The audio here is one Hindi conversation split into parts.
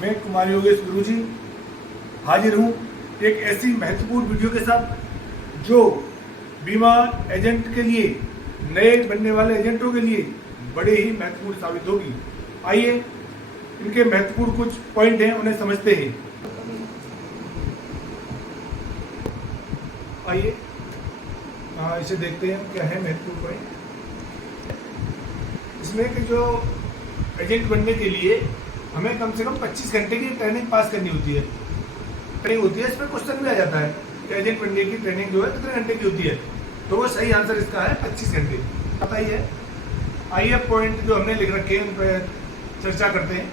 मैं कुमार योगेश गुरुजी हाजिर हूँ एक ऐसी महत्वपूर्ण वीडियो के साथ जो बीमा एजेंट के लिए, नए बनने वाले एजेंटों के लिए बड़े ही महत्वपूर्ण साबित होगी। आइए इनके महत्वपूर्ण कुछ पॉइंट हैं, उन्हें समझते हैं। आइए इसे देखते हैं क्या है महत्वपूर्ण पॉइंट इसमें कि जो एजेंट बनने के लिए हमें कम से कम 25 घंटे की ट्रेनिंग पास करनी होती है। इसमें क्वेश्चन भी आ जाता है कि एजेंट बनने की ट्रेनिंग जो है कितने घंटे की होती है, तो वो सही आंसर इसका है 25 घंटे। पता ही है। आइए पॉइंट जो हमने लिख रखे हैं उन पर चर्चा करते हैं।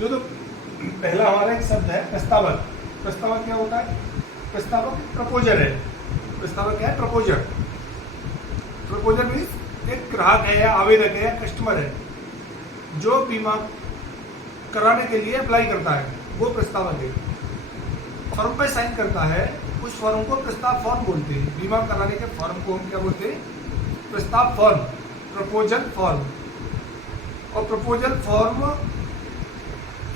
जो पहला हमारा एक शब्द है प्रस्तावक। प्रस्तावक क्या होता है? प्रस्तावक प्रपोजर है। प्रस्तावक क्या है? प्रपोजर। प्रपोजर मीन्स एक ग्राहक है या आवेदक है या कस्टमर है जो बीमा कराने के लिए अप्लाई करता है, वो प्रस्तावक है। फॉर्म पे साइन करता है, उस फॉर्म को प्रस्ताव फॉर्म बोलते हैं। बीमा कराने के फॉर्म को हम क्या बोलते हैं? प्रस्ताव फॉर्म, प्रपोजल फॉर्म। और प्रपोजल फॉर्म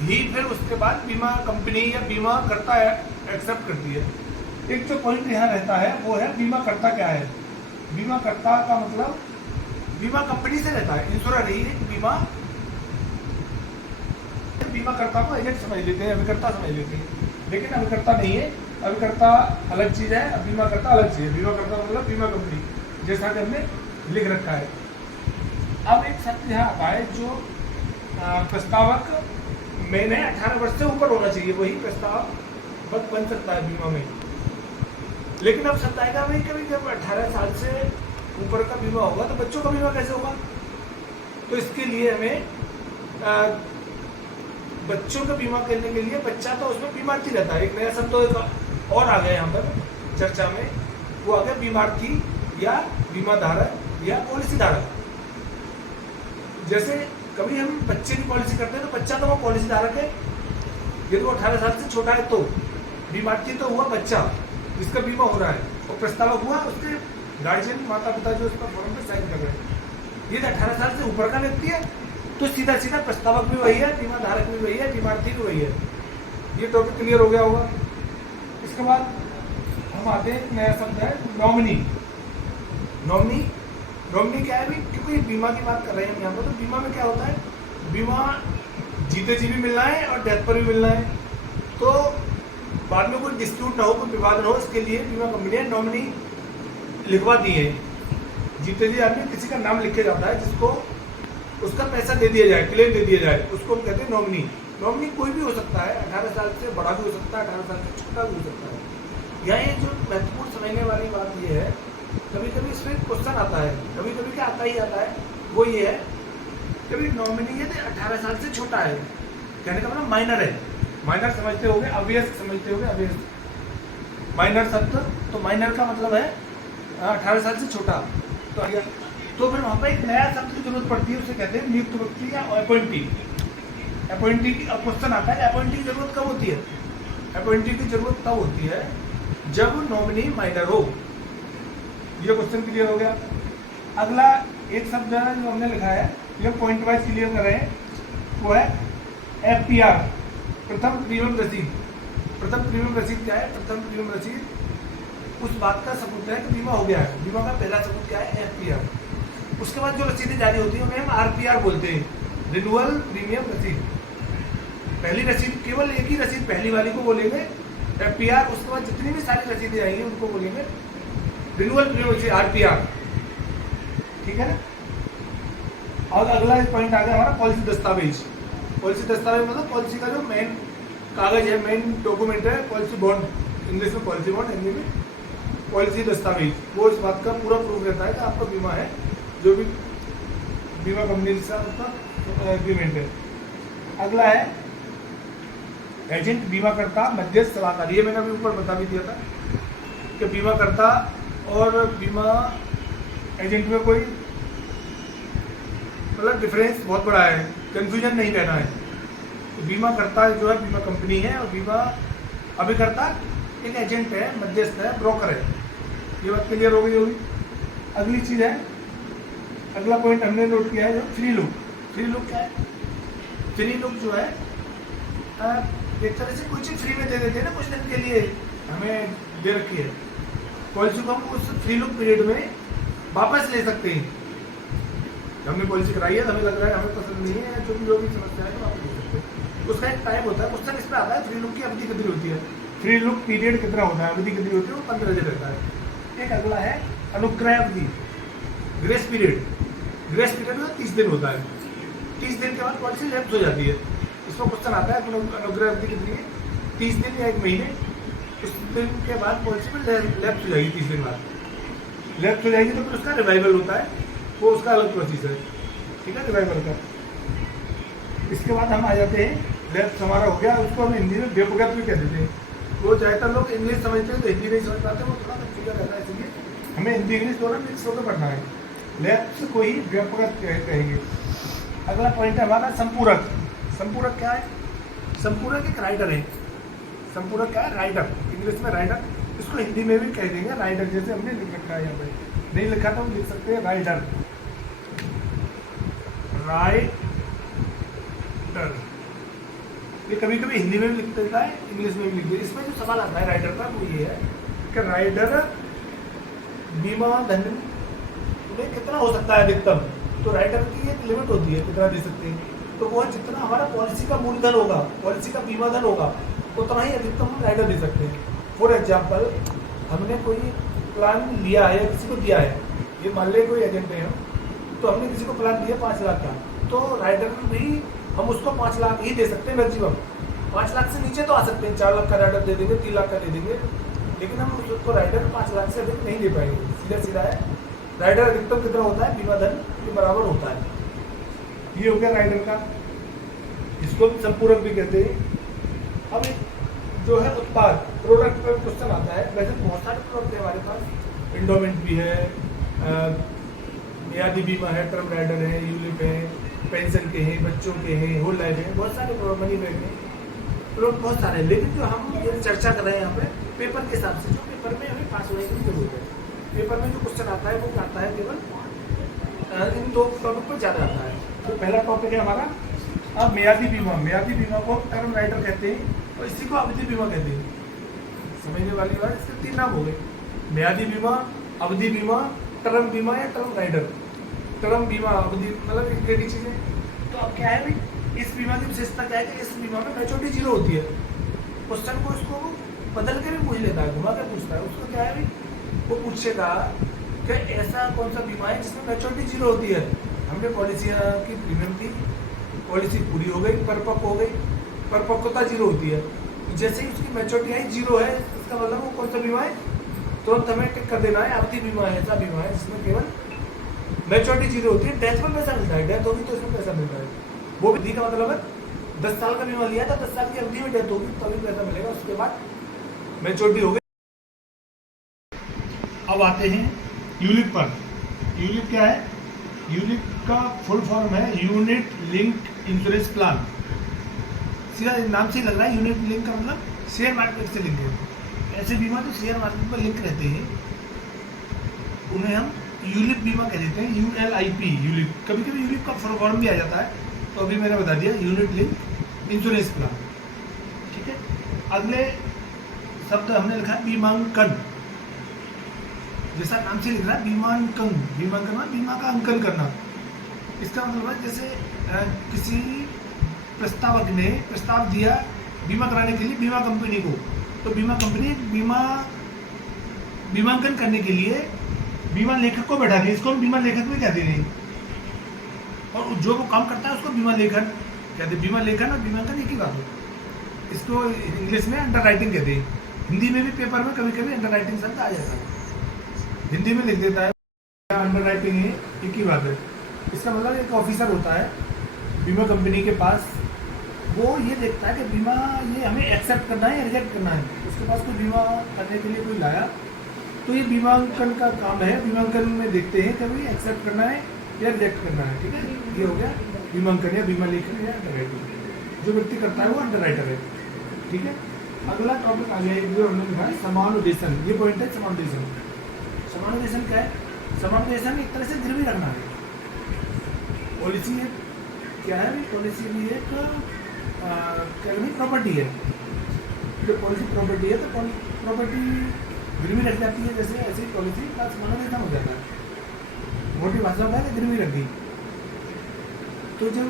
ही फिर उसके बाद बीमा कंपनी या बीमा करता है एक्सेप्ट करती है। एक जो पॉइंट यहाँ रहता है वो है बीमा करता क्या है। बीमा करता का मतलब बीमा कंपनी से रहता है, इंश्योर नहीं है। बीमा करता को एजेंट समझ लेते हैं, अभिकर्ता समझ लेते हैं, लेकिन अभिकर्ता नहीं है। अभिकर्ता अलग चीज है, बीमा करता अलग चीज है। बीमा करता मतलब बीमा कंपनी, जैसा कि हमने लिख रखा है। अब एक शब्द यहाँ आता है जो प्रस्तावक मैंने 18 वर्ष से ऊपर होना चाहिए, वही प्रस्तावक बन सकता है बीमा में। लेकिन अब शब्द आएगा भाई कभी जब 18 साल से ऊपर का बीमा होगा तो बच्चों का बीमा कैसे होगा? तो इसके लिए हमें बच्चों का बीमा करने के लिए बच्चा तो उसमें बीमार्थी रहता है। एक नया शब्द और आ गया यहाँ पर चर्चा में, वो आ गया बीमार्थी या बीमा धारक या पॉलिसी धारक। जैसे कभी हम बच्चे की पॉलिसी करते हैं तो बच्चा तो वो पॉलिसी धारक है, यदि वो 18 साल से छोटा है तो। बीमार्थी तो हुआ बच्चा जिसका बीमा हो रहा है, और प्रस्तावक हुआ उसके गार्जियन, माता पिता जो उसका फॉर्म पे साइन कर रहे हैं। ये 18 साल से ऊपर का व्यक्ति है तो सीधा सीधा प्रस्तावक भी वही है, बीमा धारक भी वही है, बीमार्थी भी वही है। ये टॉपिक क्लियर हो गया होगा। इसके बाद हम आते हैं, नया शब्द है नॉमिनी। नॉमिनी नॉमिनी क्या है? क्योंकि बीमा की बात कर रहे हैं हम यहाँ पर, तो बीमा में क्या होता है? बीमा जीते जी भी मिलना है और डेथ पर भी मिलना है। तो बाद में कोई डिस्प्यूट ना हो, कोई विवाद ना हो, इसके लिए बीमा कंपनियां नॉमिनी लिखवाती है। जीते जी आदमी किसी का नाम लिखे जाता है जिसको उसका पैसा दे दिया जाए, क्लेम दे दिया जाए, उसको हम कहते हैं नॉमिनी। नॉमिनी कोई भी हो सकता है, 18 साल से बड़ा भी हो सकता है, 18 साल से छोटा भी हो सकता है। यहाँ ये जो महत्वपूर्ण समझने वाली बात ये है, कभी कभी इसमें क्वेश्चन आता है, कभी कभी क्या आता ही आता है, वो ये है कभी नॉमिनी है 18 साल से छोटा है, कहने का मतलब माइनर है। माइनर समझते होंगे, अवयस्क समझते होंगे, अवयस्क। माइनर शब्द, तो माइनर का मतलब है 18 साल से छोटा। तो फिर वहाँ पर एक नया शब्द की जरूरत पड़ती है, उसे कहते हैं नियुक्त व्यक्ति या अपॉइंटी। अपॉइंटी की क्वेश्चन आता है, अपॉइंटी की जरूरत कब होती है? अपॉइंटी की जरूरत तब होती है जब नॉमिनी माइनर हो। ये क्वेश्चन क्लियर हो गया। अगला एक शब्द है जो हमने लिखा है, ये पॉइंट वाइज क्लियर कर रहे हैं, वो है FPR, प्रथम प्रीमियम रसीद। प्रथम प्रीमियम रसीद क्या है? प्रथम प्रीमियम रसीद उस बात का सबूत है कि बीमा हो गया है। बीमा का पहला सबूत क्या है? FPR। उसके बाद जो रसीदें जारी होती है उन्हें हम RPR बोलते हैं, रिन्यूअल प्रीमियम रसीद। पहली रसीद, केवल एक ही रसीद पहली वाली को बोलेंगे FPR। उसके बाद जितनी भी सारी रसीदें आएंगी उनको बोलेंगे रिन्यूअल प्रीमियम रसीद, RPR। ठीक है ना? और अगला पॉइंट आ गया हमारा पॉलिसी दस्तावेज। पॉलिसी दस्तावेज मतलब पॉलिसी का जो मेन कागज है, मेन डॉक्यूमेंट है, पॉलिसी बॉन्ड, इंग्लिश में पॉलिसी बॉन्ड, हिंदी में पॉलिसी दस्तावेज। वो इस बात का पूरा प्रूफ रहता है कि आपका बीमा है, जो भी बीमा कंपनी के साथ उसका एग्रीमेंट है। अगला है एजेंट, बीमा करता, मध्यस्थ, सलाहकार। ये मैंने अभी ऊपर बता भी दिया था कि बीमा करता और बीमा एजेंट में कोई मतलब डिफरेंस बहुत बड़ा है, कंफ्यूजन नहीं रहना है। तो बीमा करता जो है बीमा कंपनी है, और बीमा अभिकर्ता एक एजेंट है, मध्यस्थ है, ब्रोकर है। ये बात क्लियर हो गई होगी। अगली चीज है, अगला पॉइंट हमने नोट किया है जो फ्री लुक। फ्री लुक क्या है? फ्री लुक जो है एक तरह से कोई चीज़ फ्री में दे देते हैं ना, कुछ दिन के लिए हमें दे रखी है, पॉलिसी को हम उस फ्री लुक पीरियड में वापस ले सकते हैं। हमने पॉलिसी कराई है, हमें लग रहा है हमें पसंद नहीं है, जो भी समस्या है वापस ले सकते हैं। उसका एक टाइम होता है, क्वेश्चन इसमें आता है फ्री लुक की अवधि कितनी होती है, फ्री लुक पीरियड कितना होता है, अवधि कितनी होती है, वो 15 दिन रहता है। एक अगला है अनुग्रह अवधि, ग्रेस पीरियड। ग्रेस पीरियड में 30 दिन होता है, 30 दिन के बाद पॉलिसी लैप्स हो जाती है। इसमें क्वेश्चन आता है अनुग्रह अवधि कितनी है, 30 दिन या 1 महीने। उस दिन के बाद पॉलिसी में लैप्स हो जाएगी, 30 दिन बाद लैप्स हो जाएगी तो फिर उसका रिवाइवल होता है, वो उसका अलग प्रोसेस है, ठीक है, रिवाइवल का। इसके बाद हम आ जाते हैं, लैप्स हमारा हो गया, उसको हम हिंदी में व्यपगत भी कह देते हैं। वो ज़्यादातर लोग इंग्लिश समझते हैं तो हिंदी नहीं समझ पाते, वो थोड़ा कंफ्यूजन रहता है, इसलिए हमें हिंदी इंग्लिश दोनों मिक्स होकर पढ़ना है। लैप्स को ही व्यपगत कहेंगे। अगला पॉइंट है हमारा संपूरक। संपूरक क्या है, संपूरक एक राइडर है। संपूरक क्या है, राइडर, इंग्लिश में राइडर, इसको हिंदी में भी कह देंगे राइडर, जैसे हमने लिख रखा है यहाँ पे, नहीं लिखा तो हम लिख सकते हैं राइडर, राइडर। ये कभी कभी हिंदी में भी लिख देता है, इंग्लिश में भी लिख देता है। इसमें जो सवाल आता है राइडर का वो ये है कि राइडर बीमा धन में कितना हो सकता है अधिकतम, तो राइडर की एक लिमिट होती है कितना दे सकते हैं, तो वो जितना हमारा पॉलिसी का मूलधन होगा, पॉलिसी का बीमा धन होगा, उतना ही अधिकतम हम राइडर दे सकते हैं। फॉर एग्जाम्पल हमने कोई प्लान लिया है या किसी को दिया है, ये मान ले कोई एजेंट है, तो हमने किसी को प्लान दिया 5 लाख का, तो राइडर भी हम उसको 5 लाख ही दे सकते हैं मैक्सिमम। 5 लाख से नीचे तो आ सकते हैं, 4 लाख का राइडर दे देंगे, 3 लाख का दे देंगे, लेकिन हम उसको राइडर 5 लाख से अधिक नहीं दे पाएंगे। सीधा सीधा है, राइडर अधिकतम कितना होता है, बीमा धन के बराबर होता है। ये हो गया राइडर का, इसको भी संपूरक भी कहते हैं। अब जो है उत्पाद, प्रोडक्ट पर क्वेश्चन आता है। वैसे बहुत सारे प्रोडक्ट है हमारे पास, इंडोमेंट भी है, मियादी बीमा है, टर्म राइडर है, यूलिप है, पेंशन के हैं, बच्चों के हैं, होल लाइफ है, बहुत सारे मनी बैग हैं, प्रोडक्ट बहुत सारे हैं। लेकिन जो हम ये चर्चा कर रहे हैं यहाँ पे पेपर के हिसाब से, जो पेपर में हमें पास होने की जरूरत है, पेपर में जो क्वेश्चन आता है वो आता है केवल इन 2 टॉपिक पर ज़्यादा आता है। तो पहला टॉपिक है हमारा अब मियादी बीमा। मियादी बीमा को टर्म राइडर कहते हैं और इसी को अवधि बीमा कहते हैं। समझने वाली बात, इसके 3 नाम हो गए, मियादी बीमा, अवधि बीमा, टर्म बीमा या टर्म राइडर। टर्म बीमा, अवधि, मतलब एक रेडी चीज़ है। तो अब क्या है भाई, इस बीमा की विशेषता क्या है कि इस बीमा में मैच्योरिटी 0 होती है। क्वेश्चन को इसको बदल के भी पूछ लेता है, घुमा के पूछता है। उसको क्या है भाई, वो पूछेगा कि ऐसा कौन सा बीमा है जिसमें मैच्योरिटी 0 होती है। हमने पॉलिसी की प्रीमियम की, पॉलिसी पूरी हो गई, परिपक्व हो गई, परिपक्वता 0 होती है, जैसे ही उसकी मैच्योरिटी आई 0 है, इसका मतलब वो कौन सा बीमा है, तुरंत हमें टिक कर देना है, अवधि बीमा है। ऐसा बीमा है जिसमें केवल मैच्योरिटी 0 होती है, डेथ पर पैसा मिलता है, डेथ होगी तो इसमें पैसा मिलता है। वो विधि का मतलब है 10 साल का बीमा लिया था, 10 साल की अवधि में डेथ होगी तभी पैसा मिलेगा, उसके बाद मैच्योरिटी हो गई। अब आते हैं यूलिप पर। यूलिप क्या है, यूलिप का फुल फॉर्म है यूनिट लिंक इंश्योरेंस प्लान। सीधा नाम से ही लग रहा है, यूनिट लिंक का मतलब शेयर मार्केट से लिंक है। ऐसे बीमा जो शेयर मार्केट पर लिंक रहते हैं उन्हें हम यूलिप बीमा कह देते हैं, ULIP, यूलिप। कभी कभी यूलिप का फुल फॉर्म भी आ जाता है, तो अभी मैंने बता दिया यूनिट लिंक इंश्योरेंस प्लान, ठीक है। अगले शब्द हमने लिखा है बीमांकन। जैसा नाम से लिख रहा है बीमांकन, बीमांकन मतलब बीमा का अंकन करना। इसका मतलब है जैसे किसी प्रस्तावक ने प्रस्ताव दिया बीमा कराने के लिए बीमा कंपनी को, तो बीमा कंपनी बीमांकन करने के लिए बीमा लेखक को बैठा दी, इसको हम बीमा लेखक भी कहते हैं। और जो वो काम करता है उसको बीमा लेखन कहते हैं। बीमा लेखन और बीमांकन एक ही बात है। इसको इंग्लिश में अंडर राइटिंग कहते हैं। हिंदी में भी पेपर में कभी कभी अंडर राइटिंग शब्द आ जाता है, हिंदी में लिख देता है अंडर राइटिंग है, एक ही बात है। इसका मतलब एक ऑफिसर होता है बीमा कंपनी के पास, वो ये देखता है कि बीमा ये हमें एक्सेप्ट करना है या रिजेक्ट करना है। उसके पास कोई बीमा करने के लिए कोई लाया, तो ये बीमांकन का काम है। बीमांकन में देखते हैं कभी एक्सेप्ट करना है या रिजेक्ट करना है, ठीक है। ये हो गया बीमांकन या बीमा लेखन या अंडर राइटिंग। जो व्यक्ति करता है वो अंडर राइटर है, ठीक है। अगला टॉपिक आ गया जो हमने लिखा है समानुदेशन। ये पॉइंट है समानुदेशन। समानुदेशन क्या है, समानुदेशन एक तरह से गिरवी रखना है। पॉलिसी है, क्या है, पॉलिसी भी एक प्रॉपर्टी है। जो पॉलिसी प्रॉपर्टी है, तो प्रॉपर्टी गिरवी रख जाती है, जैसे ऐसी पॉलिसी का समानाधिकरण हो जाता है। मोटी भाषा में गिरवी रख दी, तो जब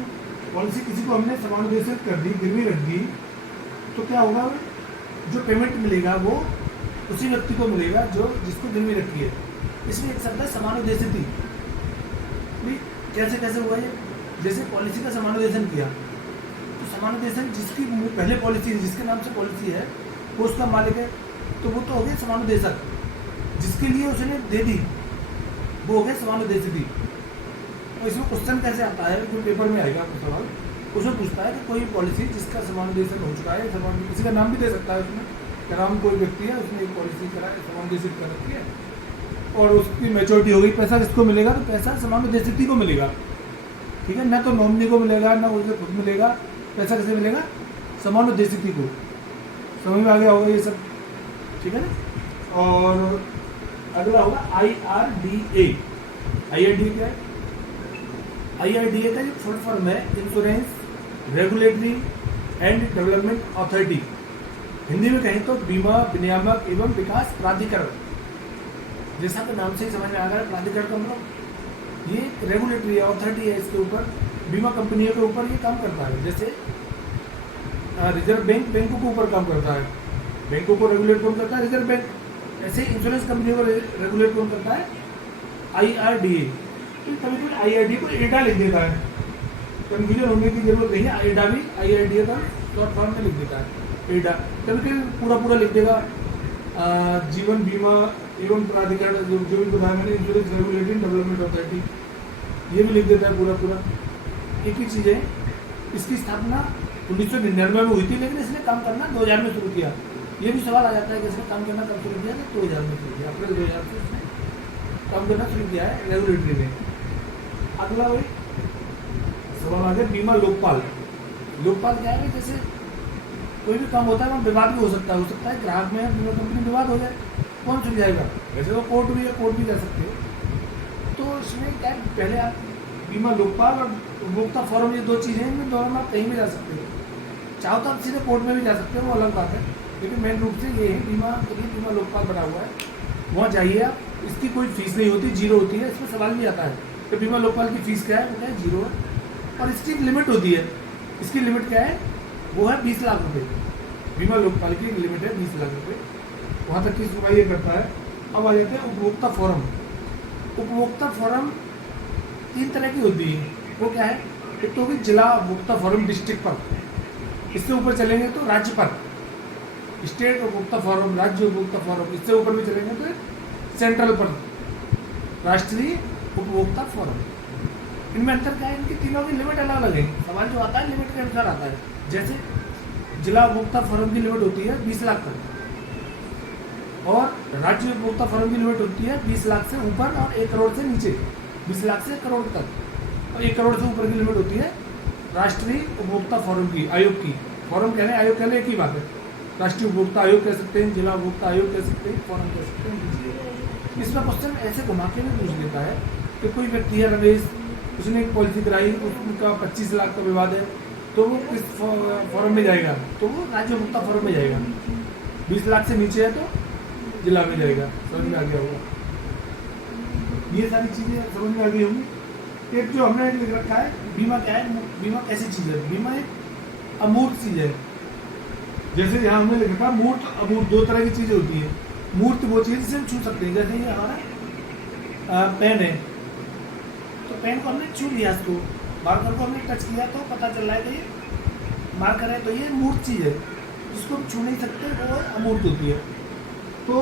पॉलिसी किसी को हमने समानुदेशित कर दी, गिरवी रख दी, तो क्या होगा, जो पेमेंट मिलेगा वो उसी व्यक्ति को मिलेगा जो जिसको गिरवी रखी है। इसमें एक शब्द है समानुदेशित। कैसे कैसे हुआ ये, जैसे पॉलिसी का समानुदेशन किया, तो समानुदेशन जिसकी पहले पॉलिसी है, जिसके नाम से पॉलिसी है, वो उसका मालिक है, तो वो तो हो गया समानुदेशक। जिसके लिए उसने दे दी वो हो गया समानुदेशित। तो इसमें क्वेश्चन कैसे आता है, जो पेपर में आएगा आपको सवाल, उसमें पूछता है कि कोई पॉलिसी जिसका समानुदेशन हो चुका है, किसी का नाम भी दे सकता है उसमें, क्या नाम कोई व्यक्ति है, उसने एक पॉलिसी करा समानुदेशित कर रखी है और उसकी मैच्योरिटी हो गई, पैसा किसको मिलेगा, तो पैसा समानुदेशित को मिलेगा। ठीक है, ना तो नॉमिनी को मिलेगा ना उसे खुद मिलेगा, पैसा किसे मिलेगा, समानुदेशित को। समझ में आ गया होगा ये सब, ठीक है ना। और अगला होगा IRDA। IRDA क्या है, IRDA का जो फुल फॉर्म है insurance regulatory and development authority. Hindi में कहें तो बीमा विनियामक एवं विकास प्राधिकरण। जैसा तो नाम से ही समझ में आ गया, प्राधिकरण का मतलब ये रेगुलेटरी अथॉरिटी है, इसके ऊपर बीमा कंपनियों के ऊपर ये काम करता है। जैसे रिजर्व बैंक बैंकों के ऊपर काम करता है, बैंकों को रेगुलेट कौन करता है, रिजर्व बैंक। ऐसे इंश्योरेंस कंपनियों को रेगुलेट कौन करता है, IRDA। तो कभी कभी IRDA को एडा लिख देता है, कन्फ्यूजन होने की जरूरत नहीं है। एडा भी IRDA का शॉर्ट फॉर्म में लिख देता है, एडा। कभी कभी पूरा पूरा लिख देगा, जीवन बीमा एवं प्राधिकरण, जो भी बताया मैंने, इंश्योरेंस रेगुलेटरी डेवलपमेंट अथॉरिटी, ये भी लिख देता है पूरा पूरा। एक ही चीज़ है। इसकी स्थापना 1999 में हुई थी, लेकिन इसने काम करना 2000 में शुरू किया। ये भी सवाल आ जाता है कि इसने काम करना कब शुरू किया, तो 2000 में शुरू किया, अप्रैल 2000 से इसने काम करना शुरू किया है रेगुलेटरी में। अगला वही सवाल आ गया बीमा लोकपाल। लोकपाल क्या है, जैसे कोई भी काम होता है वहाँ विवाद भी हो सकता है ग्राहक में बीमा कंपनी विवाद हो जाए, कौन सुलझाएगा। वैसे तो कोर्ट भी है, कोर्ट भी जा सकते हो। तो इसमें क्या है, पहले आप बीमा लोकपाल और उपभोक्ता फोरम, ये दो चीज़ें, इनमें दोनों में आप कहीं भी जा सकते हो। चाहो तो आप सीधे कोर्ट में भी जा सकते हो, वो अलग बात है, लेकिन मेन रूप से ये है बीमा के लिए बीमा लोकपाल बना हुआ है, वहाँ जाइए आप। इसकी कोई फीस नहीं होती, जीरो होती है। इसमें सवाल भी आता है कि बीमा लोकपाल की फीस क्या है, वो क्या है, जीरो है। और इसकी लिमिट होती है, इसकी लिमिट क्या है, वो है 20 लाख रुपये। बीमा लोकपाल की लिमिट है 20 लाख रुपये, वहाँ तक की सुनवाई ये करता है। अब आ जाते हैं उपभोक्ता फोरम। उपभोक्ता फोरम 3 तरह की होती है। वो क्या है, एक तो होगी जिला उपभोक्ता फोरम डिस्ट्रिक्ट पर, इससे ऊपर चलेंगे तो राज्य पर, स्टेट उपभोक्ता फोरम, राज्य उपभोक्ता फोरम, इससे ऊपर भी चलेंगे तो सेंट्रल पर, राष्ट्रीय उपभोक्ता फोरम। इनमें अंतर क्या है, इनकी तीनों की लिमिट अलग अलग है। सवाल जो आता है लिमिट के अनुसार आता है। जैसे जिला उपभोक्ता फोरम की लिमिट होती है 20 लाख तक, और राज्य उपभोक्ता फोरम की लिमिट होती है 20 लाख से ऊपर और 1 करोड़ से नीचे, 20 लाख से 1 करोड़ तक, और 1 करोड़ से ऊपर की लिमिट होती है राष्ट्रीय उपभोक्ता फोरम की, आयोग की। फोरम कहने आयोग कहने एक ही बात है, राष्ट्रीय उपभोक्ता आयोग कह सकते हैं, जिला उपभोक्ता आयोग कह सकते हैं, फोरम कह सकते हैं। इसमें क्वेश्चन ऐसे घुमा के भी पूछ लेता है कि कोई व्यक्ति है रमेश, उसने एक पॉलिसी कराई, उसका 25 लाख का विवाद है, तो वो किस फोरम में जाएगा, तो वो राज्य उपभोक्ता फोरम में जाएगा। 20 लाख से नीचे है तो जिला में जाएगा। समझ में आ गया होगा, ये सारी चीज़ें समझ में आ गई होंगी। एक जो हमने लिख रखा है, बीमा क्या है, बीमा कैसी चीज़ है, बीमा एक अमूर्त चीज़ है। जैसे यहाँ हमने लिख रखा मूर्त अमूर्त, 2 तरह की चीज़ें होती है। मूर्त वो चीज़ जिसे हम छू सकते हैं, जैसे ये हमारा पेन है, तो पेन को हमने छू लिया, इसको मार्कर को हमने टच किया तो पता चल रहा है कि ये मार्कर है, तो ये मूर्त चीज़ है, जिसको हम छू नहीं सकते, वो अमूर्त होती है। तो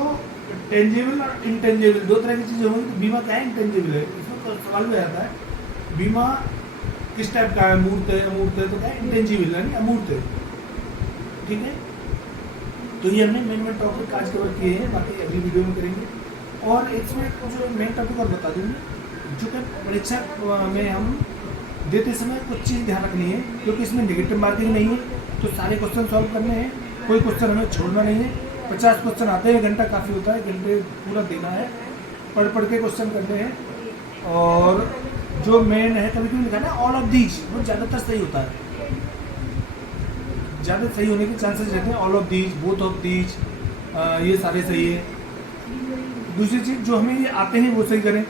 टेंजेबल और इंटेंजेबल 2 तरह की चीज़ें होंगी। तो बीमा क्या है, इंटेंजेबल है। इसमें तो सवाल में आता है बीमा किस टाइप का है, मूर्त है अमूर्त है, तो क्या है, इंटेंजेबल यानी अमूर्त है। ठीक है, तो ये हमने मेन टॉपिक आज कवर किए हैं, बाकी अगली वीडियो में करेंगे। और इसमें जो मेन टॉपिक और बता दूँगी, जो कि परीक्षा में हम देते समय कुछ चीज़ ध्यान रखनी है, क्योंकि इसमें नेगेटिव मार्किंग नहीं है, तो सारे क्वेश्चन सॉल्व करने हैं, कोई क्वेश्चन हमें छोड़ना नहीं है। 50 क्वेश्चन आते हैं, घंटा काफ़ी होता है, घंटे पूरा देना है, पढ़ के क्वेश्चन करने हैं। और जो मेन है कभी कभी लिखा है ना ऑल ऑफ दीज, वो ज़्यादातर सही होता है, ज़्यादा सही होने के चांसेस रहते हैं। All of these, both of these, ये सारे सही है। दूसरी चीज़ जो हमें ये आते हैं वो सही करें।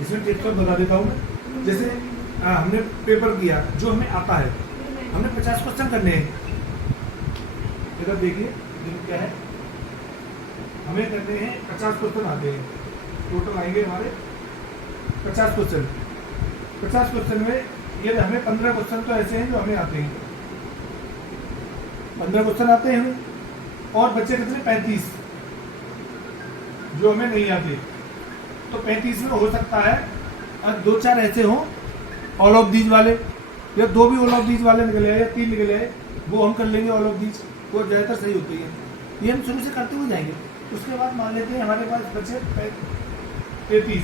इसमें टिप्स और बता देता हूँ मैं। जैसे हमने पेपर किया, जो हमें आता है, हमने 50 क्वेश्चन करने हैं। इधर देखिए क्या है, हमें करने हैं 50 क्वेश्चन आते हैं, टोटल आएंगे हमारे 50 क्वेश्चन। 50 क्वेश्चन में ये हमें 15 क्वेश्चन तो ऐसे हैं जो हमें आते हैं, 15 क्वेश्चन आते हैं हमें, और बच्चे कितने 35 जो हमें नहीं आते। तो 35 में हो सकता है 2-4 ऐसे हों ऑल ऑफ दीज वाले, या 2 भी ऑल ऑफ दीज वाले निकले आए, या 3 निकले आए, वो हम कर लेंगे ऑल ऑफ दीज, वो ज़्यादातर सही होती है। ये हम शुरू से करते हुए जाएंगे। उसके बाद मान लेते हैं हमारे पास बचे 33,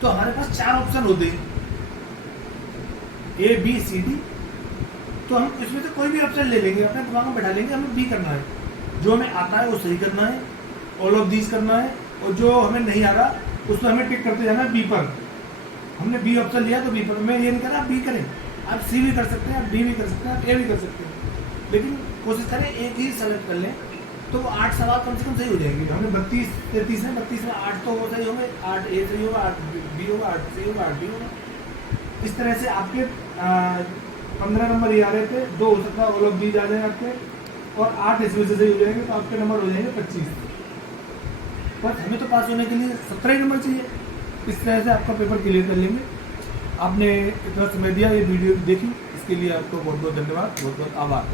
तो हमारे पास 4 ऑप्शन होते हैं, A B C D। तो हम इसमें से कोई भी ऑप्शन ले लेंगे, अपने दिमाग में बैठा लेंगे, हमें बी करना है। जो हमें आता है वो सही करना है, ऑल ऑफ दीज करना है, और जो हमें नहीं आ रहा उसमें हमें टिक करते जाना है बी पर। हमने बी ऑप्शन लिया तो बी पर, मैं ये नहीं कह रहा आप बी करें, आप सी भी कर सकते हैं, आप डी भी कर सकते हैं, आप ए भी कर सकते हैं, लेकिन कोशिश करें एक ही सेलेक्ट कर लें, तो वो 8 सवाल कम से कम सही हो जाएंगे। हमने 32-33 में 32 में 8 तो वो सही होंगे, 8 ए सही होगा, 8 बी होगा, 8 सी होगा, 8 डी होगा। इस तरह से आपके 15 नंबर ये आ रहे थे, 2 हो सकता है ऑल ऑफ दीज आ जाए आपके, और 8 इसमें से सही हो जाएंगे, तो आपके नंबर हो जाएंगे 25। बस हमें तो पास होने के लिए 17 ही नंबर चाहिए। इस तरह से आपका पेपर क्लियर कर लेंगे। आपने इतना समय दिया, ये वीडियो देखी, इसके लिए आपको बहुत बहुत धन्यवाद, बहुत बहुत आभार।